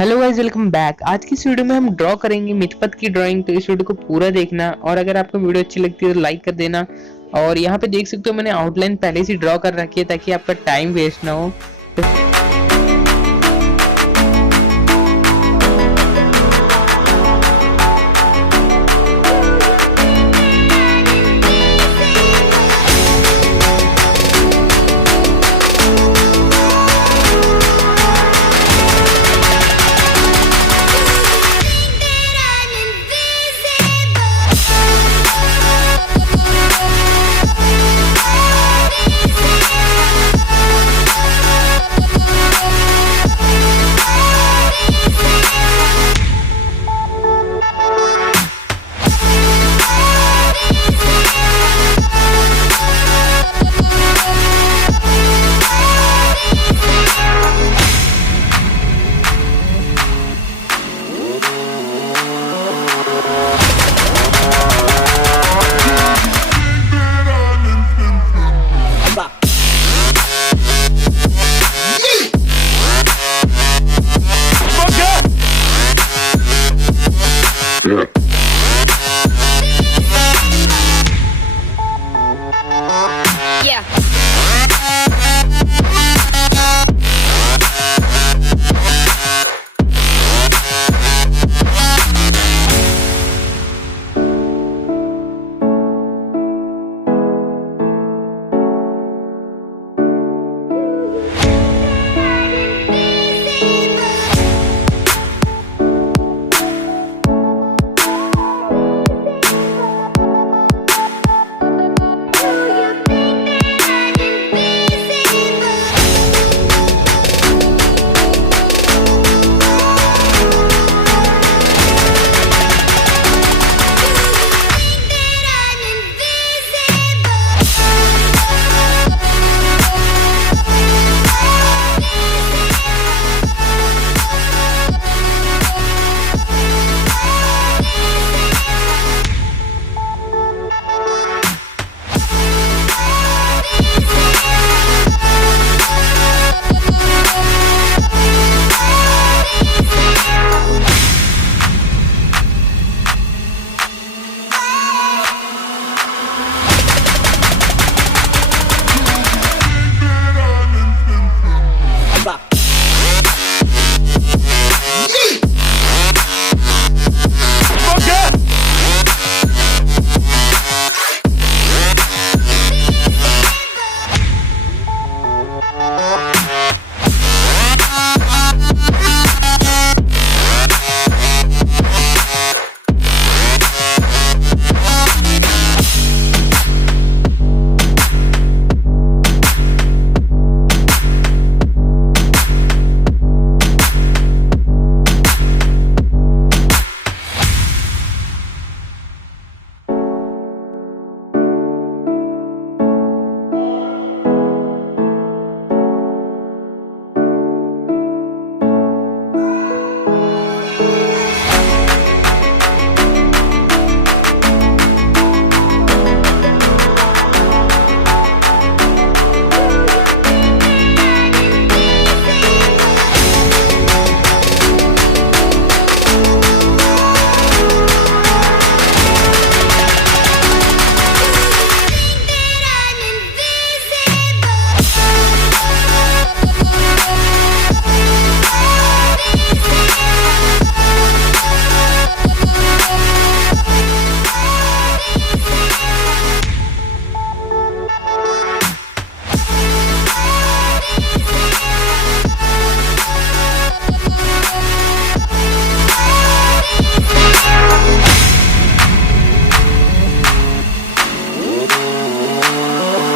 Hello guys, welcome back. आज की इस वीडियो में हम ड्रॉ करेंगे मिथपत की ड्राइंग। तो इस वीडियो को पूरा देखना और अगर आपको वीडियो अच्छी लगती है तो लाइक कर देना। और यहाँ पे देख सकते हो मैंने आउटलाइन पहले से ड्रॉ कर रखी है ताकि आपका टाइम वेस्ट ना हो।